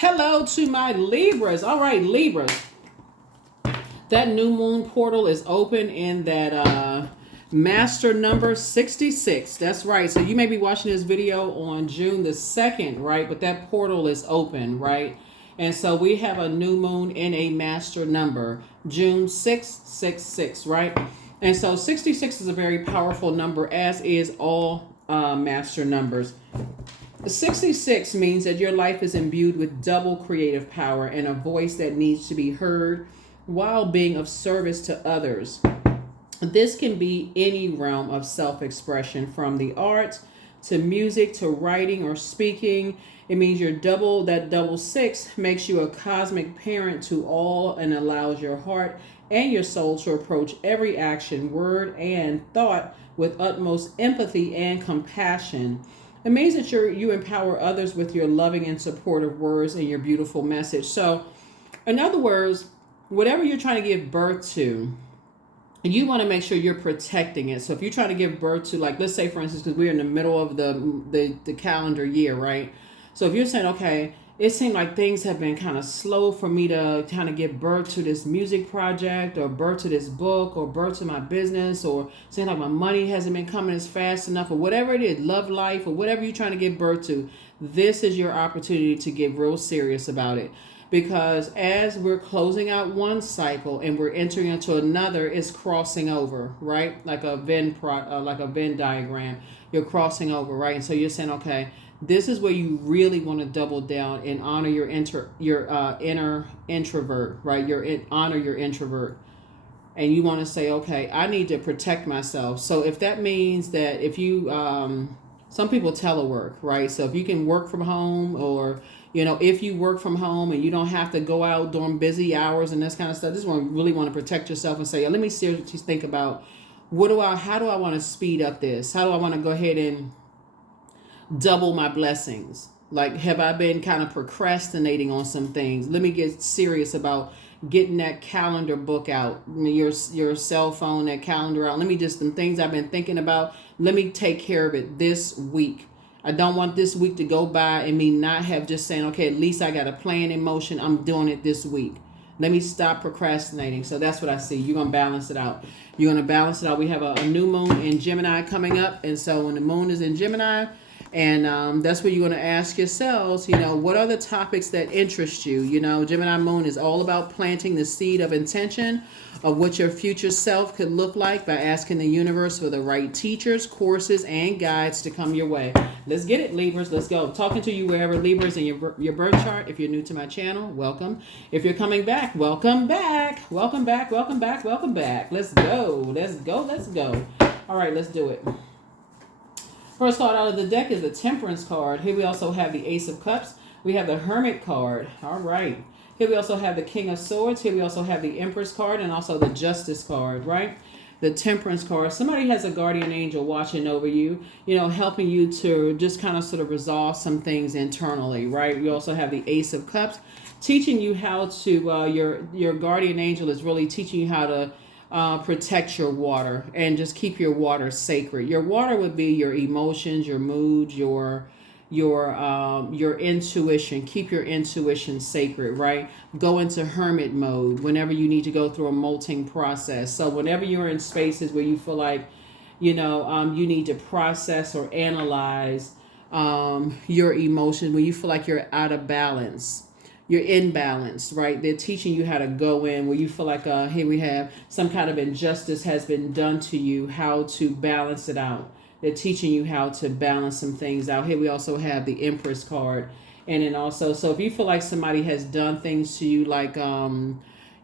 Hello to my Libras. All right, Libras. That new moon portal is open in that master number 66. That's right. So you may be watching this video on June the 2nd, right? But that portal is open, right? And so we have a new moon in a master number, June 666, right? And so 66 is a very powerful number, as is all master numbers. 66 means that your life is imbued with double creative power and a voice that needs to be heard while being of service to others. This can be any realm of self-expression, from the arts to music to writing or speaking. It means that double six makes you a cosmic parent to all and allows your heart and your soul to approach every action, word, and thought with utmost empathy and compassion. It means that you empower others with your loving and supportive words and your beautiful message. So, in other words, whatever you're trying to give birth to, you want to make sure you're protecting it. So if you're trying to give birth to, like, let's say, for instance, because we're in the middle of the calendar year, right? So if you're saying, okay, it seemed like things have been kind of slow for me to kind of give birth to this music project or birth to this book or birth to my business, or saying like my money hasn't been coming as fast enough, or whatever it is, love life, or whatever you're trying to give birth to, this is your opportunity to get real serious about it. Because as we're closing out one cycle and we're entering into another, it's crossing over, right? Like a Venn diagram, you're crossing over, right? And so you're saying, okay, this is where you really want to double down and honor your inner introvert, right? Honor your introvert, and you want to say, okay, I need to protect myself. So if that means that if you, some people telework, right? So if you can work from home, or if you work from home and you don't have to go out during busy hours and this kind of stuff, this one really want to protect yourself and say, let me seriously think about how do I want to speed up this? How do I want to go ahead and double my blessings? Like, have I been kind of procrastinating on some things? Let me get serious about getting that calendar book out, your cell phone, that calendar out. Let me just, some things I've been thinking about, let me take care of it this week. I don't want this week to go by and me not have just saying, okay, at least I got a plan in motion. I'm doing it this week. Let me stop procrastinating. So that's what I see. You're going to balance it out. You're going to balance it out. We have a new moon in Gemini coming up. And so when the moon is in Gemini, and that's where you're going to ask yourselves, what are the topics that interest you? Gemini moon is all about planting the seed of intention of what your future self could look like by asking the universe for the right teachers, courses, and guides to come your way. Let's get it, Libras. Let's go. I'm talking to you wherever Libras in your birth chart. If you're new to my channel, welcome. If you're coming back, welcome back. Welcome back. Welcome back. Welcome back. Let's go. Let's go. Let's go. All right, let's do it. First card out of the deck is the Temperance card. Here we also have the Ace of Cups. We have the Hermit card. All right. Here we also have the King of Swords. Here we also have the Empress card and also the Justice card, right? The Temperance card. Somebody has a guardian angel watching over you, helping you to just kind of sort of resolve some things internally, right? You also have the Ace of Cups, teaching you how to, your guardian angel is really teaching you how to protect your water and just keep your water sacred. Your water would be your emotions, your moods, your intuition. Keep your intuition sacred, right? Go into hermit mode whenever you need to go through a molting process. So whenever you're in spaces where you feel like, you need to process or analyze your emotions, when you feel like you're out of balance, you're imbalanced, right? They're teaching you how to go in where you feel like, here we have some kind of injustice has been done to you, how to balance it out. They're teaching you how to balance some things out. Here we also have the Empress card. And then also, so if you feel like somebody has done things to you, like,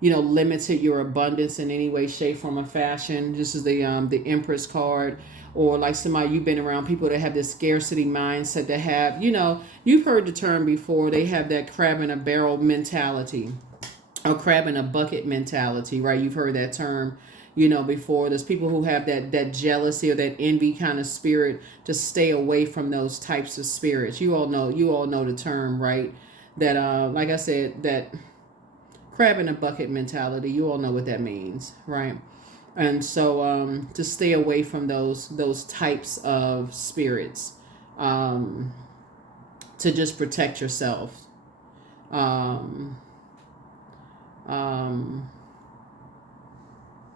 limited your abundance in any way, shape, form, or fashion, this is the Empress card. Or like somebody, you've been around people that have this scarcity mindset, that have, you've heard the term before, they have that crab in a barrel mentality or crab in a bucket mentality, right? You've heard that term, before. There's people who have that jealousy or that envy kind of spirit, to stay away from those types of spirits. You all know the term, right? That, like I said, that crab in a bucket mentality, you all know what that means, right? And so to stay away from those types of spirits, to just protect yourself. um, um,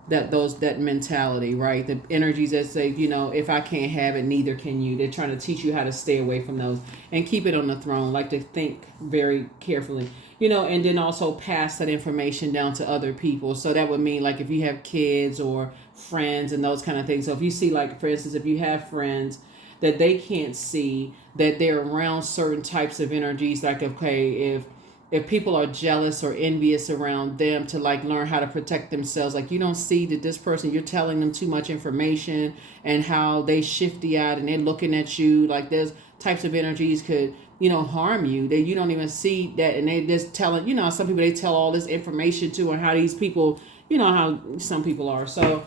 that mentality, right? The energies that say, if I can't have it, neither can you. They're trying to teach you how to stay away from those and keep it on the throne, like to think very carefully, and then also pass that information down to other people. So that would mean, like, if you have kids or friends and those kind of things. So if you see, like, for instance, if you have friends that they can't see, that they're around certain types of energies, like, okay, if people are jealous or envious around them, to, like, learn how to protect themselves. Like, you don't see that this person, you're telling them too much information and how they shifty out and they're looking at you like there's types of energies could, harm you. That you don't even see that, and they just telling, some people, they tell all this information to, and how these people, how some people are. So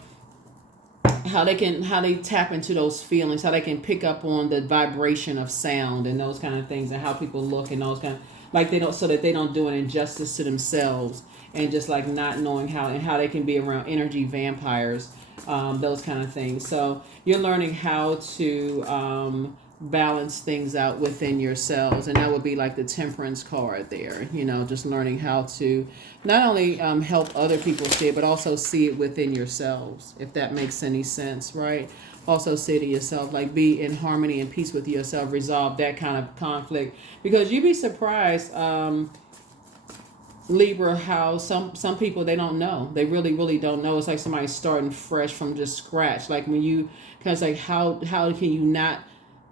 how they tap into those feelings, how they can pick up on the vibration of sound and those kind of things, and how people look and those kind of, like, they don't, so that they don't do an injustice to themselves, and just, like, not knowing how they can be around energy vampires, those kind of things. So you're learning how to balance things out within yourselves, and that would be like the Temperance card there. Just learning how to not only help other people see it, but also see it within yourselves, if that makes any sense, right? Also say to yourself, like, be in harmony and peace with yourself, resolve that kind of conflict, because you'd be surprised, Libra, how some people, they don't know, they really don't know. It's like somebody starting fresh from just scratch. Like, when you, because, like, how can you not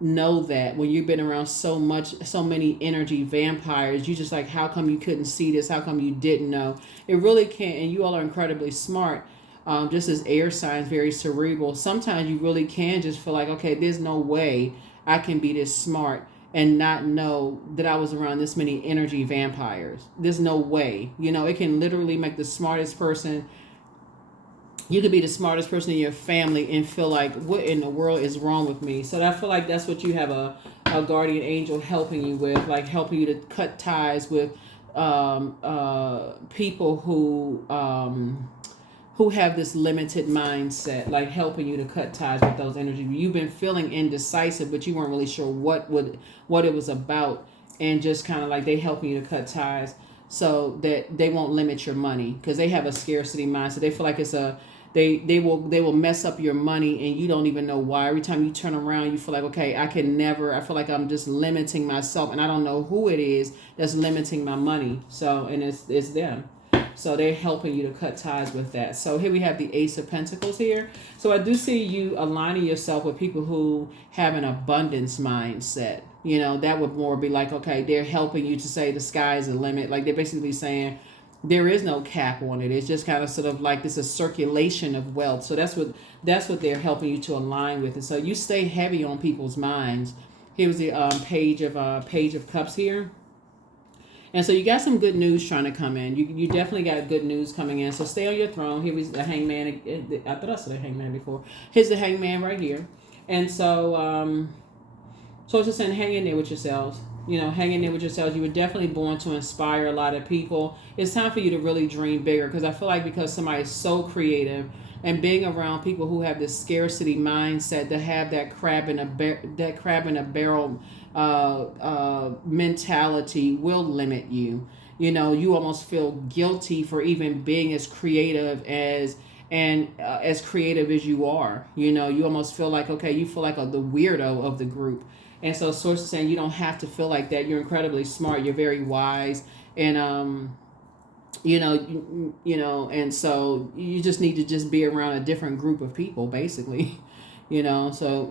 know that when you've been around so many energy vampires? You just like, how come you couldn't see this? How come you didn't know? It really can't. And you all are incredibly smart. Just as air signs, very cerebral. Sometimes you really can just feel like, okay, there's no way I can be this smart and not know that I was around this many energy vampires. There's no way. It can literally make the smartest person. You could be the smartest person in your family and feel like, what in the world is wrong with me? So I feel like that's what you have a guardian angel helping you with, like helping you to cut ties with people who have this limited mindset, like helping you to cut ties with those energies. You've been feeling indecisive, but you weren't really sure what it was about, and just kind of like they helping you to cut ties so that they won't limit your money, because they have a scarcity mindset. They feel like it's they will mess up your money and you don't even know why. Every time you turn around, you feel like, okay, I feel like I'm just limiting myself, and I don't know who it is that's limiting my money. So, and it's them. So they're helping you to cut ties with that. So here we have the Ace of Pentacles here. So I do see you aligning yourself with people who have an abundance mindset. That would more be like, okay, they're helping you to say the sky is the limit. Like, they're basically saying there is no cap on it. It's just kind of sort of like this, a circulation of wealth. So that's what they're helping you to align with. And so you stay heavy on people's minds. Here's the Page of Cups here. And so you got some good news trying to come in. You definitely got good news coming in. So stay on your throne. Here was the Hangman. I thought I said the Hangman before. Here's the Hangman right here. And so, so it's just saying, hang in there with yourselves. Hang in there with yourselves. You were definitely born to inspire a lot of people. It's time for you to really dream bigger, because I feel like because somebody is so creative, and being around people who have this scarcity mindset, to have that crab in a barrel mentality will limit you. You almost feel guilty for even being as creative as creative as you are. You almost feel like, okay, you feel like the weirdo of the group. And so source is saying you don't have to feel like that. You're incredibly smart. You're very wise, and and so you just need to just be around a different group of people, basically. So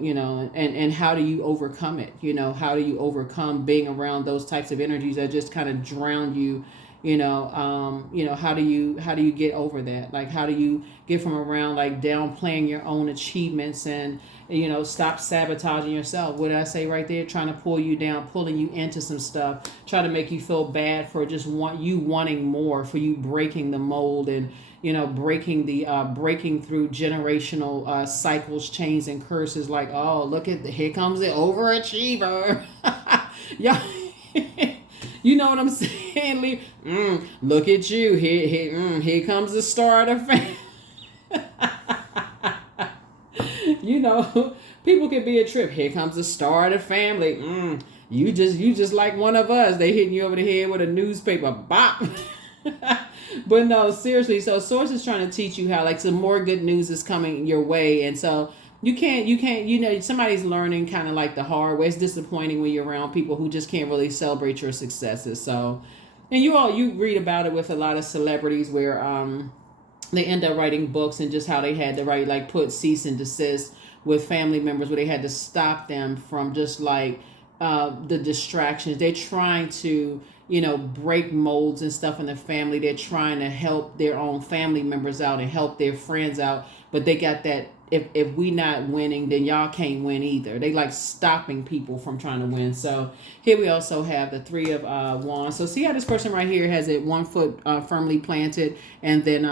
and how do you overcome it? How do you overcome being around those types of energies that just kind of drown you? How do you get over that? Like, how do you get from around, like, downplaying your own achievements and stop sabotaging yourself? What did I say right there? Trying to pull you down, pulling you into some stuff, trying to make you feel bad for just wanting more, for you breaking the mold, and breaking through generational cycles, chains, and curses. Like, oh, here comes the overachiever. Yeah. You know what I'm saying? Look at you. Here comes the star of the family. people can be a trip. Here comes the star of the family. You just like one of us. They hitting you over the head with a newspaper. Bop. But no, seriously. So Source is trying to teach you how, like, some more good news is coming your way. And so you can't, somebody's learning kind of like the hard way. It's disappointing when you're around people who just can't really celebrate your successes. So, and you read about it with a lot of celebrities where, they end up writing books and just how they had to write, like, put cease and desist with family members where they had to stop them from just like the distractions. They're trying to, break molds and stuff in the family. They're trying to help their own family members out and help their friends out. But they got that, if we not winning, then y'all can't win either. They like stopping people from trying to win. So here we also have the Three of Wands. So see how this person right here has it 1 foot firmly planted, and then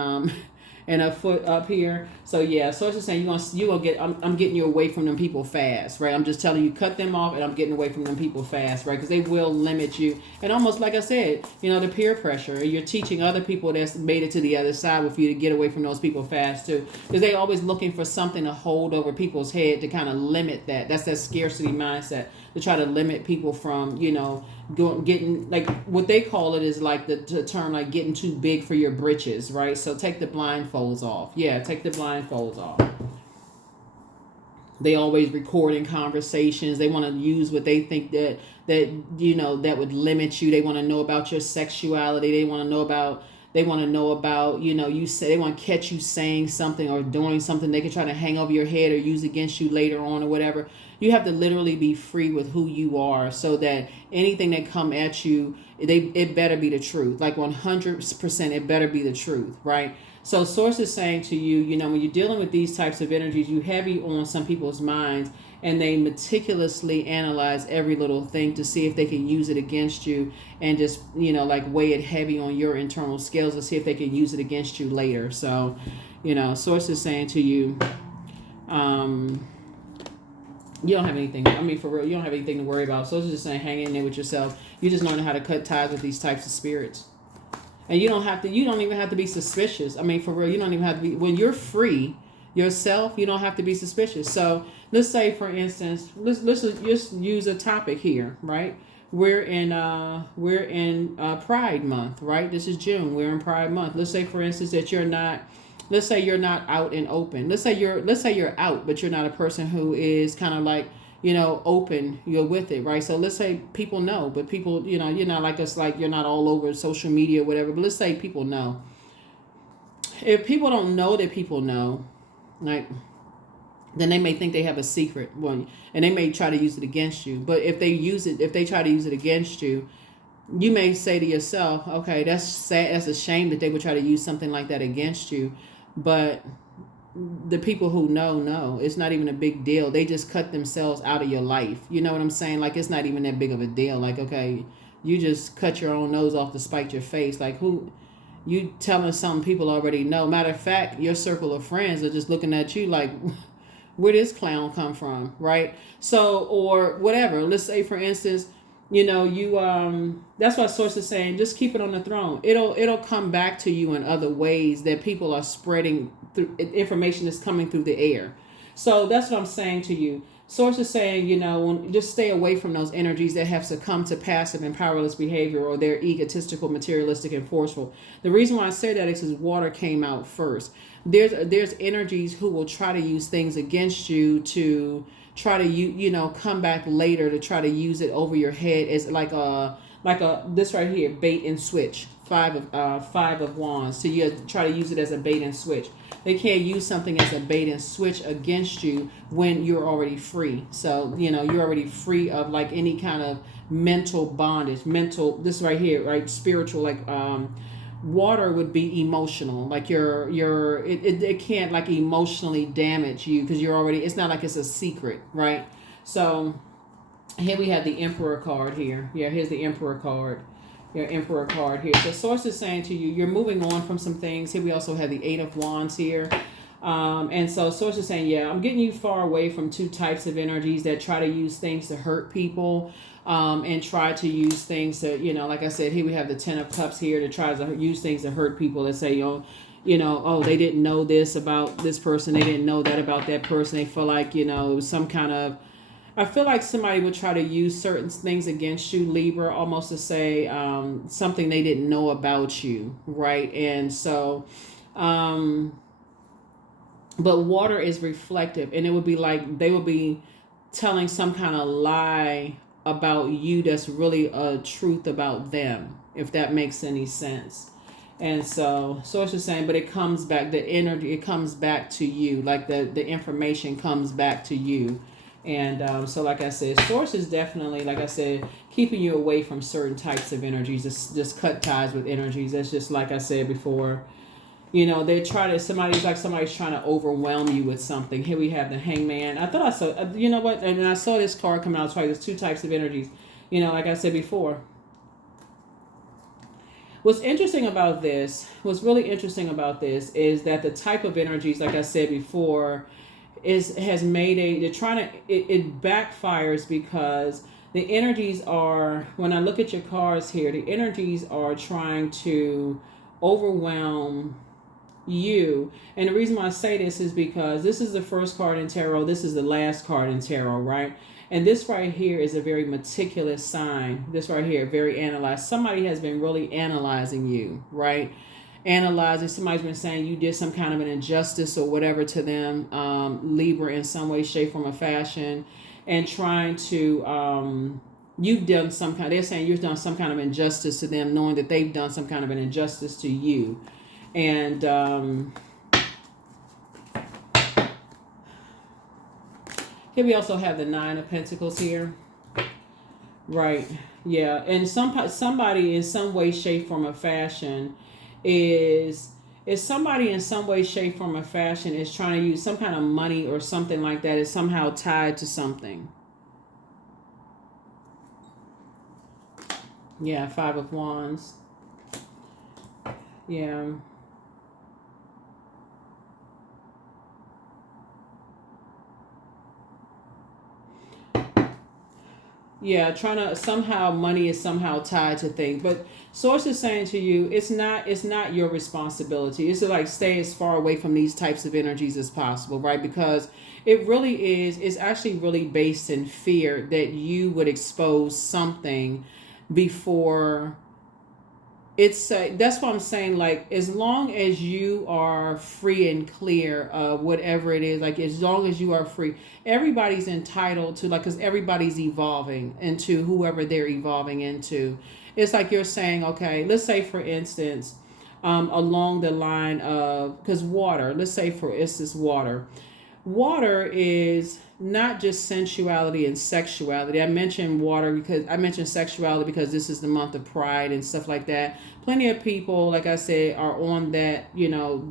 and a foot up here. So yeah, so it's just saying you gonna get. I'm getting you away from them people fast, right? I'm just telling you, cut them off, and I'm getting away from them people fast, right? Because they will limit you, and almost like I said, the peer pressure. You're teaching other people that's made it to the other side with you to get away from those people fast too, because they always looking for something to hold over people's head to kind of limit that. That's that scarcity mindset to try to limit people from getting, like, what they call it is like the term, like, getting too big for your britches, right? So take the blindfolds off. Yeah, take the blindfolds off. They always recording conversations. They want to use what they think that that would limit you. They want to know about your sexuality. They want to know about you say, they want to catch you saying something or doing something they can try to hang over your head or use against you later on or whatever. You have to literally be free with who you are, so that anything that come at you, it better be the truth. Like 100%, it better be the truth, right? So Source is saying to you, when you're dealing with these types of energies, you heavy on some people's minds, and they meticulously analyze every little thing to see if they can use it against you, and just, like, weigh it heavy on your internal scales to see if they can use it against you later. So, Source is saying to you, you don't have anything. I mean, for real, you don't have anything to worry about. So it's just saying, hang in there with yourself. You just learn how to cut ties with these types of spirits, and you don't even have to be suspicious. I mean, for real, you don't even have to be. When you're free yourself, you don't have to be suspicious. So let's say, for instance, let's just use a topic here, right? We're in Pride Month, right? This is June. We're in Pride Month. Let's say, for instance, that you're not. Let's say you're not out and open. Let's say you're out, but you're not a person who is kind of like, open. You're with it, right? So let's say people know, but people, you're not like us, like you're not all over social media or whatever. But let's say people know. If people don't know that people know, like, then they may think they have a secret one, and they may try to use it against you. But if they try to use it against you, you may say to yourself, okay, that's sad. That's a shame that they would try to use something like that against you. But the people who know, it's not even a big deal. They just cut themselves out of your life. You know what I'm saying? Like, it's not even that big of a deal. Like, okay, you just cut your own nose off to spite your face. Like, who, you telling something people already know. Matter of fact, your circle of friends are just looking at you like, where this clown come from, right? So, or whatever. Let's say, for instance, that's why Source is saying, just keep it on the throne. It'll come back to you in other ways that people are spreading through, information that's coming through the air. So that's what I'm saying to you. Source is saying, just stay away from those energies that have succumbed to passive and powerless behavior, or they're egotistical, materialistic, and forceful. The reason why I say that is because water came out first. There's energies who will try to use things against you to try to come back later to try to use it over your head as like a this right here, bait and switch. Five of Wands. So you try to use it as a bait and switch. They can't use something as a bait and switch against you when you're already free. So you're already free of like any kind of mental bondage. This right here, right? Spiritual, like water would be emotional. Like it can't like emotionally damage you because you're already. It's not like it's a secret, right? So here we have the Emperor card here. Yeah, here's the Emperor card. Your Emperor card here. So Source is saying to you, you're moving on from some things. Here we also have the Eight of Wands here. And so Source is saying, yeah, I'm getting you far away from two types of energies that try to use things to hurt people, and try to use things to, like I said, here we have the Ten of Cups here to try to use things to hurt people. Let's say, oh, they didn't know this about this person, they didn't know that about that person. They feel like, it was some kind of, I feel like somebody would try to use certain things against you, Libra, almost to say something they didn't know about you, right? And so, but water is reflective, and it would be like they would be telling some kind of lie about you that's really a truth about them, if that makes any sense. And so it's just saying, but it comes back, the energy, it comes back to you, like the information comes back to you. And so, like I said, source is definitely, like I said, keeping you away from certain types of energies. Just cut ties with energies. That's just, like I said before, they try to, somebody's trying to overwhelm you with something. Here we have the Hangman. I thought I saw, you know what? And I saw this card come out twice. There's two types of energies. Like I said before. What's really interesting about this is that the type of energies, like I said before, has made they're trying to, it backfires because the energies are, when I look at your cards here, the energies are trying to overwhelm you. And the reason why I say this is because this is the first card in tarot, this is the last card in tarot, right? And this right here is a very meticulous sign. This right here, very analyzed. Somebody has been really analyzing you, right? Analyzing, somebody's been saying you did some kind of an injustice or whatever to them, Libra, in some way, shape, form, or fashion, and trying to, they're saying you've done some kind of injustice to them, knowing that they've done some kind of an injustice to you. And here we also have the Nine of Pentacles here. Right. Yeah. And somebody in some way, shape, form, or fashion is somebody in some way, shape, form, or fashion is trying to use some kind of money or something like that is somehow tied to something. Yeah. Five of Wands. Yeah. Yeah, trying to, somehow money is somehow tied to things. But source is saying to you, it's not your responsibility. It's to like stay as far away from these types of energies as possible, right? Because it really it's actually really based in fear that you would expose something before it's that's what I'm saying. Like, as long as you are free and clear of whatever it is, like as long as you are free, everybody's entitled to, like, because everybody's evolving into whoever they're evolving into. It's like you're saying, okay, let's say for instance, along the line of, because water, let's say for instance, water is not just sensuality and sexuality. I mentioned water because I mentioned sexuality because this is the month of pride and stuff like that. Plenty of people, like I said, are on that,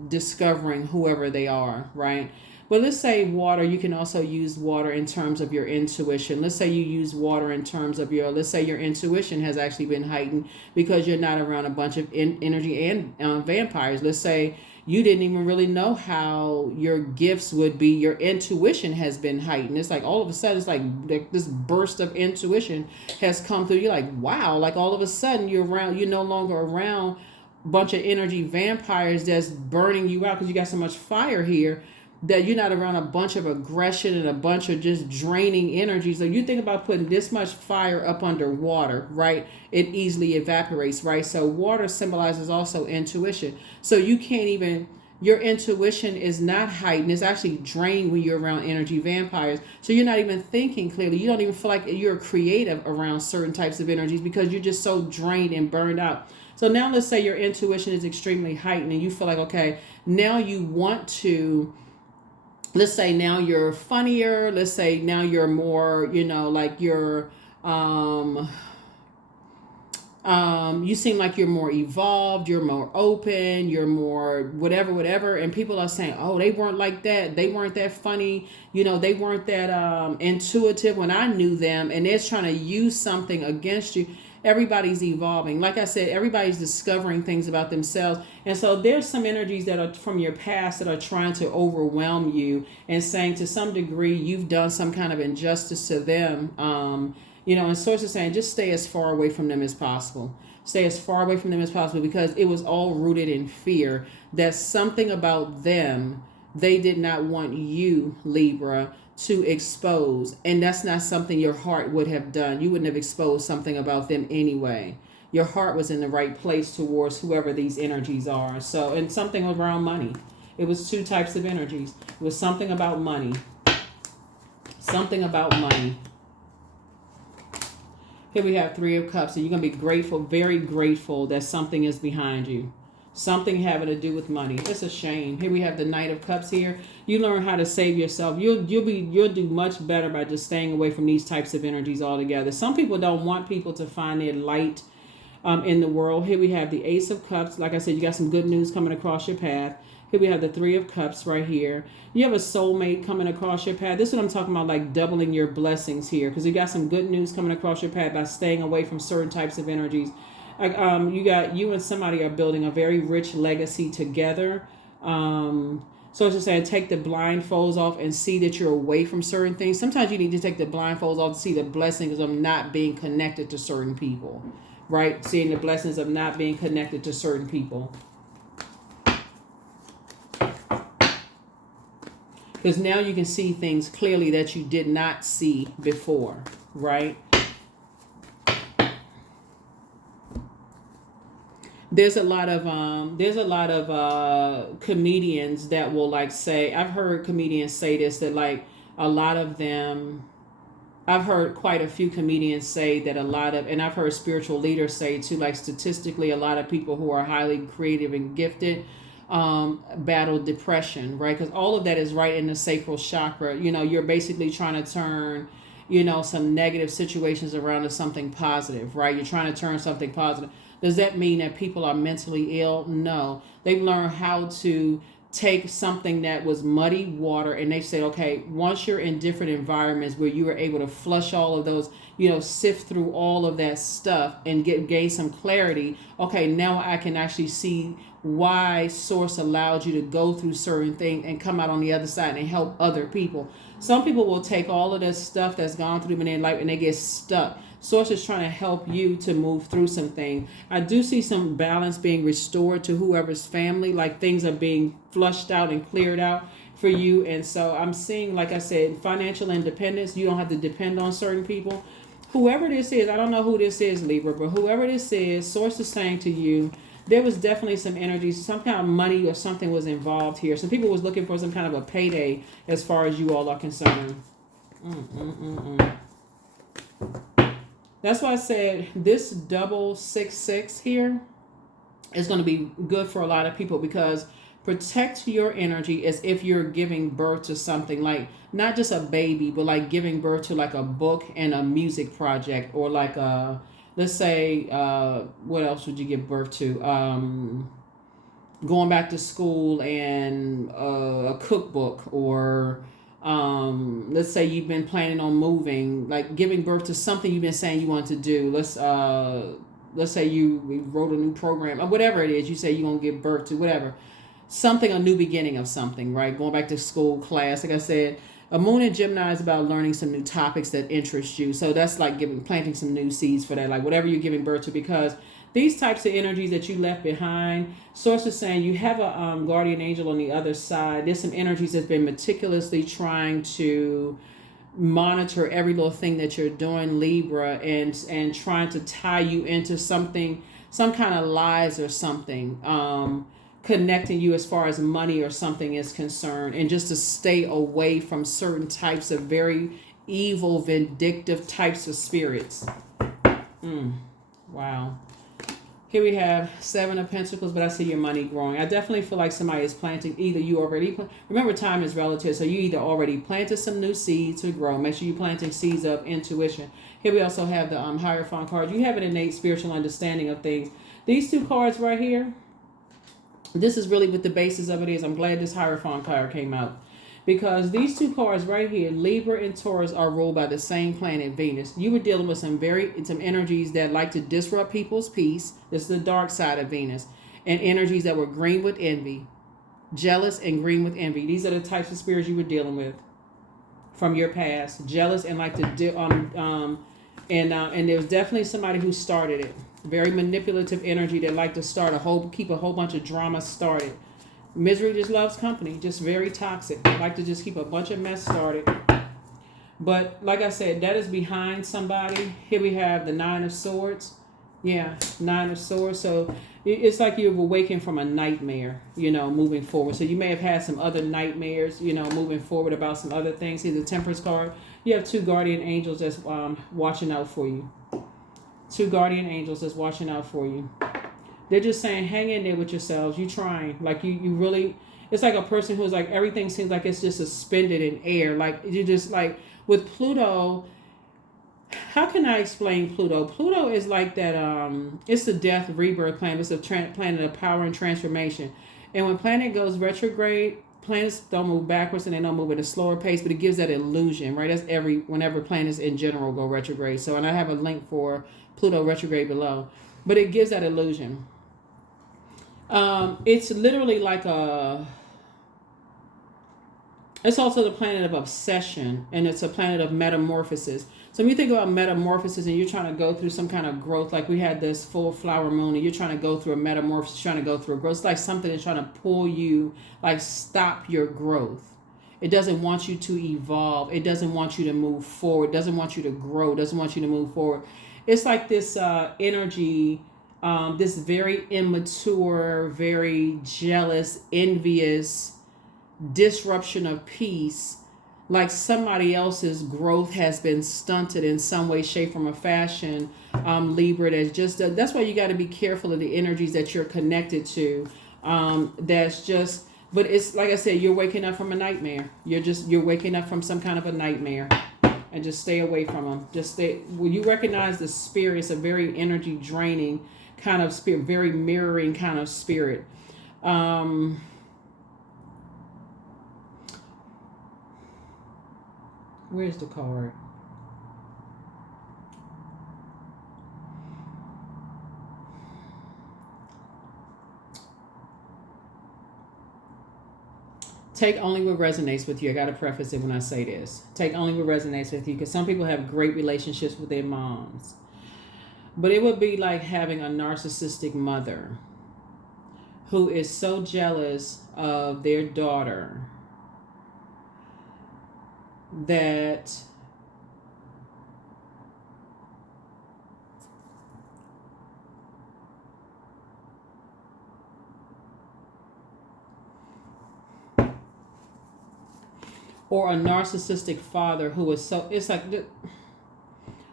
discovering whoever they are, right? But let's say water, you can also use water in terms of your intuition. Let's say you use water in terms of let's say your intuition has actually been heightened because you're not around a bunch of energy and vampires. Let's say you didn't even really know how your gifts would be. Your intuition has been heightened. It's like all of a sudden, it's like this burst of intuition has come through. You're like, wow, like all of a sudden you're no longer around a bunch of energy vampires that's burning you out because you got so much fire here that you're not around a bunch of aggression and a bunch of just draining energy. So you think about putting this much fire up under water, right? It easily evaporates, right? So water symbolizes also intuition. So you can't even, your intuition is not heightened. It's actually drained when you're around energy vampires. So you're not even thinking clearly. You don't even feel like you're creative around certain types of energies because you're just so drained and burned out. So now let's say your intuition is extremely heightened and you feel like, okay, now you want to, let's say now you're funnier. Let's say now you're more, like you're, you seem like you're more evolved, you're more open, you're more whatever. And people are saying, oh, they weren't like that. They weren't that funny. They weren't that intuitive when I knew them. And they're trying to use something against you. Everybody's evolving. Like I said, everybody's discovering things about themselves. And so there's some energies that are from your past that are trying to overwhelm you and saying to some degree you've done some kind of injustice to them. And sources saying just stay as far away from them as possible. Stay as far away from them as possible, because it was all rooted in fear. That's something about them they did not want you, Libra, to expose. And that's not something your heart would have done. You wouldn't have exposed something about them anyway. Your heart was in the right place towards whoever these energies are. So, and something around money. It was two types of energies. It was something about money. Something about money. Here we have Three of Cups. So you're going to be grateful, very grateful that something is behind you. Something having to do with money. It's a shame. Here we have the Knight of Cups here. You learn how to save yourself. You'll do much better by just staying away from these types of energies altogether. Some people don't want people to find their light in the world. Here we have the Ace of Cups. Like I said, you got some good news coming across your path. Here we have the Three of Cups right here. You have a soulmate coming across your path. This is what I'm talking about, like doubling your blessings here, because you got some good news coming across your path by staying away from certain types of energies. You and somebody are building a very rich legacy together. So it's just saying, take the blindfolds off and see that you're away from certain things. Sometimes you need to take the blindfolds off to see the blessings of not being connected to certain people, right? Seeing the blessings of not being connected to certain people. Because now you can see things clearly that you did not see before, right? There's a lot of comedians that will like say, I've heard comedians say this, that like a lot of them, I've heard quite a few comedians say that a lot of, and I've heard spiritual leaders say too, like statistically, a lot of people who are highly creative and gifted battle depression, right? Because all of that is right in the sacral chakra. You know, you're basically trying to turn, you know, some negative situations around to something positive, right? You're trying to turn something positive. Does that mean that people are mentally ill? No. They've learned how to take something that was muddy water, and they said, okay, once you're in different environments where you were able to flush all of those, you know, sift through all of that stuff and gain some clarity. Okay, now I can actually see why Source allowed you to go through certain things and come out on the other side and help other people. Some people will take all of this stuff that's gone through them in their life and they get stuck. Source is trying to help you to move through something. I do see some balance being restored to whoever's family, like things are being flushed out and cleared out for you. And so I'm seeing, like I said, financial independence. You don't have to depend on certain people. Whoever this is, I don't know who this is, Libra, but whoever this is, Source is saying to you, there was definitely some energy, some kind of money or something was involved here. Some people was looking for some kind of a payday as far as you all are concerned. That's why I said this double 6-6 here is going to be good for a lot of people, because protect your energy as if you're giving birth to something, like not just a baby, but like giving birth to like a book and a music project, or like a, let's say, what else would you give birth to? Going back to school and a cookbook, or let's say you've been planning on moving, like giving birth to something you've been saying you want to do. Let's say you wrote a new program or whatever it is you say you're going to give birth to, whatever. Something, a new beginning of something, right? Going back to school, class. Like I said, a moon in Gemini is about learning some new topics that interest you. So that's like planting some new seeds for that, like whatever you're giving birth to, because these types of energies that you left behind, Source is saying you have a guardian angel on the other side. There's some energies that's been meticulously trying to monitor every little thing that you're doing, Libra, and trying to tie you into something, some kind of lies or something, connecting you as far as money or something is concerned, and just to stay away from certain types of very evil, vindictive types of spirits. Wow. Here we have 7 of Pentacles, but I see your money growing. I definitely feel like somebody is planting, either you already, remember time is relative, so you either already planted some new seeds to grow. Make sure you're planting seeds of intuition. Here we also have the Hierophant card. You have an innate spiritual understanding of things. These two cards right here, this is really what the basis of it is. I'm glad this Hierophant card came out, because these two cards right here, Libra and Taurus, are ruled by the same planet, Venus. You were dealing with some energies that like to disrupt people's peace. This is the dark side of Venus. And energies that were green with envy, jealous and green with envy. These are the types of spirits you were dealing with from your past. Jealous and like to and there was definitely somebody who started it. Very manipulative energy that like to keep a whole bunch of drama started. Misery just loves company, just very toxic. Like to just keep a bunch of mess started. But like I said, that is behind somebody. Here we have the Nine of Swords. Yeah, Nine of Swords. So it's like you've awakened from a nightmare, moving forward. So you may have had some other nightmares, moving forward about some other things. See the Temperance card. You have two guardian angels that's watching out for you. Two guardian angels that's watching out for you. They're just saying, hang in there with yourselves. You trying. Like you really, it's like a person who's like, everything seems like it's just suspended in air. Like you just like, with Pluto, how can I explain Pluto? Pluto is like that, it's the death rebirth planet. It's a planet of power and transformation. And when planet goes retrograde, planets don't move backwards and they don't move at a slower pace, but it gives that illusion, right? That's whenever planets in general go retrograde. So, and I have a link for Pluto retrograde below, but it gives that illusion. It's literally like it's also the planet of obsession, and it's a planet of metamorphosis. So when you think about metamorphosis and you're trying to go through some kind of growth, like we had this full flower moon and you're trying to go through a metamorphosis, trying to go through a growth, it's like something that's trying to pull you, like stop your growth. It doesn't want you to evolve. It doesn't want you to move forward. It doesn't want you to grow. It doesn't want you to move forward. It's like this energy, this very immature, very jealous, envious disruption of peace, like somebody else's growth has been stunted in some way, shape, form, or fashion. Libra, that's why you got to be careful of the energies that you're connected to. But it's like I said, you're waking up from a nightmare. You're waking up from some kind of a nightmare, and just stay away from them. When you recognize the spirit, it's a very energy draining kind of spirit, very mirroring kind of spirit. Where's the card? Take only what resonates with you. I got to preface it when I say this. Take only what resonates with you, because some people have great relationships with their moms. But it would be like having a narcissistic mother who is so jealous of their daughter that or a narcissistic father who is so, it's like,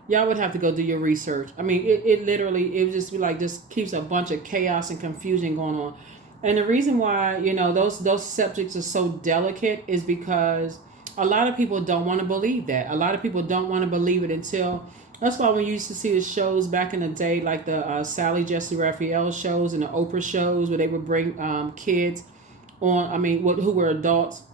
y'all would have to go do your research. I mean, it literally, it would just be like, just keeps a bunch of chaos and confusion going on. And the reason why, those subjects are so delicate is because a lot of people don't want to believe that. A lot of people don't want to believe it until, that's why we used to see the shows back in the day, like the Sally Jesse Raphael shows and the Oprah shows, where they would bring kids on, who were adults,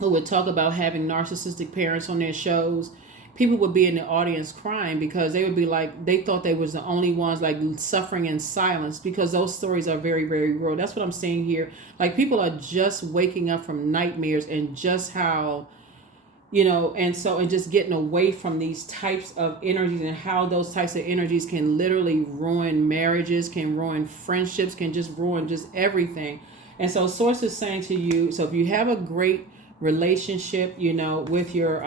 who would talk about having narcissistic parents on their shows. People would be in the audience crying because they would be like, they thought they was the only ones like suffering in silence, because those stories are very, very real. That's what I'm saying here. Like, people are just waking up from nightmares, and just how, and just getting away from these types of energies, and how those types of energies can literally ruin marriages, can ruin friendships, can just ruin just everything. And so Source is saying to you, so if you have a great relationship, with your,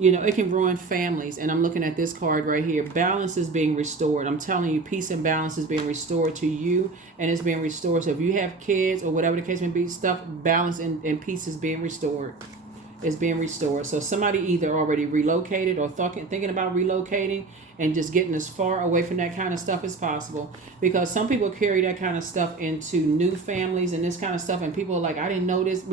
it can ruin families. And I'm looking at this card right here. Balance is being restored. I'm telling you, peace and balance is being restored to you, and it's being restored. So if you have kids or whatever the case may be, balance and peace is being restored. It's being restored. So somebody either already relocated or thinking about relocating, and just getting as far away from that kind of stuff as possible. Because some people carry that kind of stuff into new families and this kind of stuff. And people are like, I didn't know this.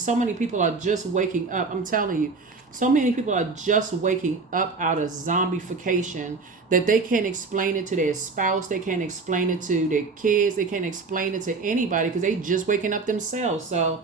So many people are just waking up. I'm telling you, so many people are just waking up out of zombification that they can't explain it to their spouse. They can't explain it to their kids. They can't explain it to anybody because they just waking up themselves. So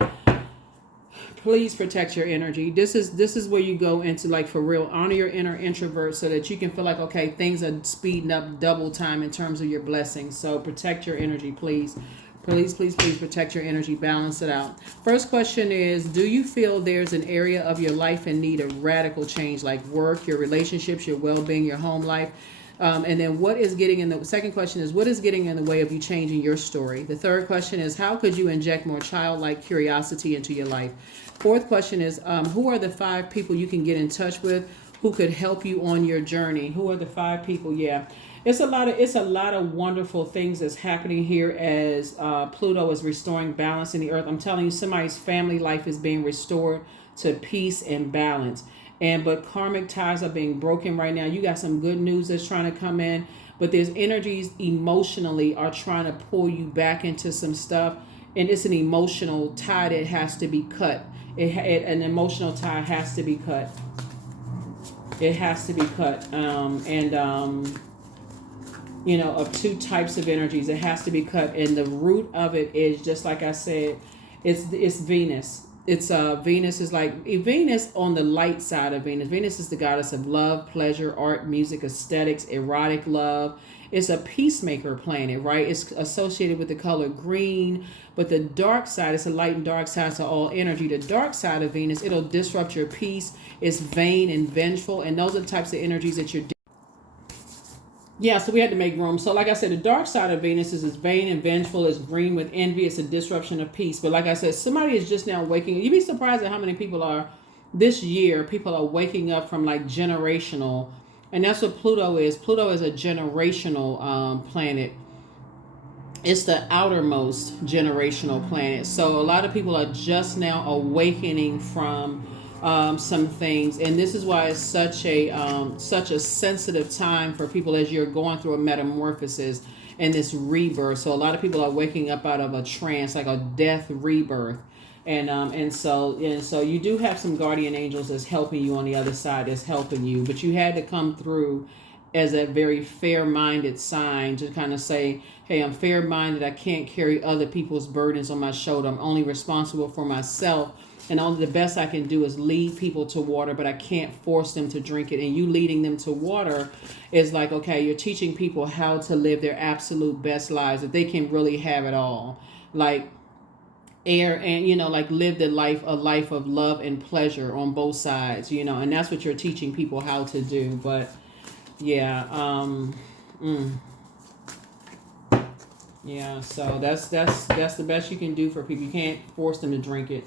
please protect your energy. This is where you go into, like, for real, honor your inner introvert so that you can feel like, okay, things are speeding up double time in terms of your blessings. So protect your energy, please. Please, please, please protect your energy. Balance it out. First question is, do you feel there's an area of your life in need of radical change, like work, your relationships, your well-being, your home life? And then what is getting in the second question is, what is getting in the way of you changing your story? The third question is, how could you inject more childlike curiosity into your life? Fourth question is, who are the 5 people you can get in touch with who could help you on your journey? Who are the 5 people? Yeah. It's a lot of wonderful things that's happening here as Pluto is restoring balance in the earth. I'm telling you, somebody's family life is being restored to peace and balance. But karmic ties are being broken right now. You got some good news that's trying to come in, but there's energies emotionally are trying to pull you back into some stuff, and it's an emotional tie that has to be cut. An emotional tie has to be cut. It has to be cut, of 2 types of energies. It has to be cut, and the root of it is, just like I said, it's Venus. It's Venus is like Venus on the light side of Venus. Venus is the goddess of love, pleasure, art, music, aesthetics, erotic love. It's a peacemaker planet, right? It's associated with the color green, but the dark side, it's a light and dark side to all energy. The dark side of Venus, it'll disrupt your peace. It's vain and vengeful, and those are the types of energies that you're. Yeah, so we had to make room. So like I said, the dark side of Venus is vain and vengeful. It's green with envy. It's a disruption of peace. But like I said, somebody is just now waking. You'd be surprised at how many people are this year. People are waking up from like generational. And that's what Pluto is. Pluto is a generational planet. It's the outermost generational planet. So a lot of people are just now awakening from some things, and this is why it's such a sensitive time for people as you're going through a metamorphosis and this rebirth. So a lot of people are waking up out of a trance, like a death rebirth, and so you do have some guardian angels that's helping you on the other side, that's helping you, but you had to come through as a very fair-minded sign to kind of say, hey, I'm fair-minded. I can't carry other people's burdens on my shoulder. I'm only responsible for myself. And only the best I can do is lead people to water, but I can't force them to drink it. And you leading them to water is like, okay, you're teaching people how to live their absolute best lives, that they can really have it all. Like live a life of love and pleasure on both sides, and that's what you're teaching people how to do. But yeah, yeah, so that's the best you can do for people. You can't force them to drink it.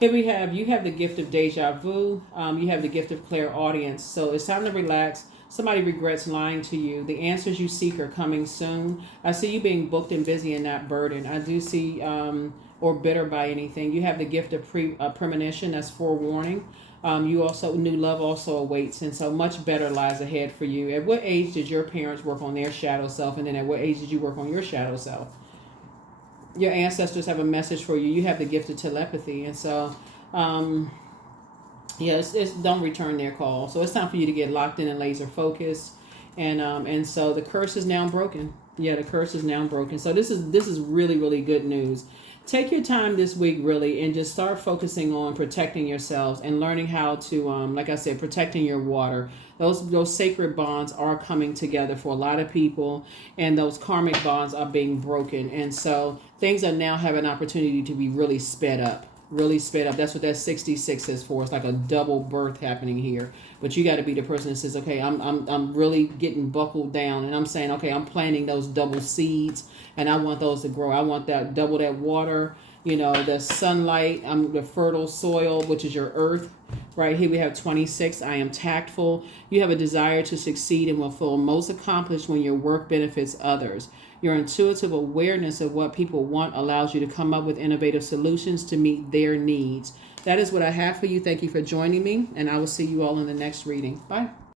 Here you have the gift of deja vu. You have the gift of clairaudience. So it's time to relax. Somebody regrets lying to you. The answers you seek are coming soon. I see you being booked and busy and not burdened. I do see, or bitter by anything. You have the gift of premonition. That's forewarning. You also, new love also awaits. And so much better lies ahead for you. At what age did your parents work on their shadow self? And then at what age did you work on your shadow self? Your ancestors have a message for you. You have the gift of telepathy. And so, it's don't return their call. So it's time for you to get locked in and laser focused. And so the curse is now broken. Yeah, the curse is now broken. So this is really, really good news. Take your time this week, really, and just start focusing on protecting yourselves and learning how to, like I said, protecting your water. Those sacred bonds are coming together for a lot of people, and those karmic bonds are being broken. And so things are now have an opportunity to be really sped up. Really sped up. That's what that 66 is for. It's like a double birth happening here. But you got to be the person that says, okay, I'm really getting buckled down, and I'm saying, okay, I'm planting those double seeds, and I want those to grow. I want that double that water, the sunlight. I'm the fertile soil, which is your earth. Right here we have 26. I am tactful. You have a desire to succeed and will feel most accomplished when your work benefits others. Your intuitive awareness of what people want allows you to come up with innovative solutions to meet their needs. That is what I have for you. Thank you for joining me, and I will see you all in the next reading. Bye.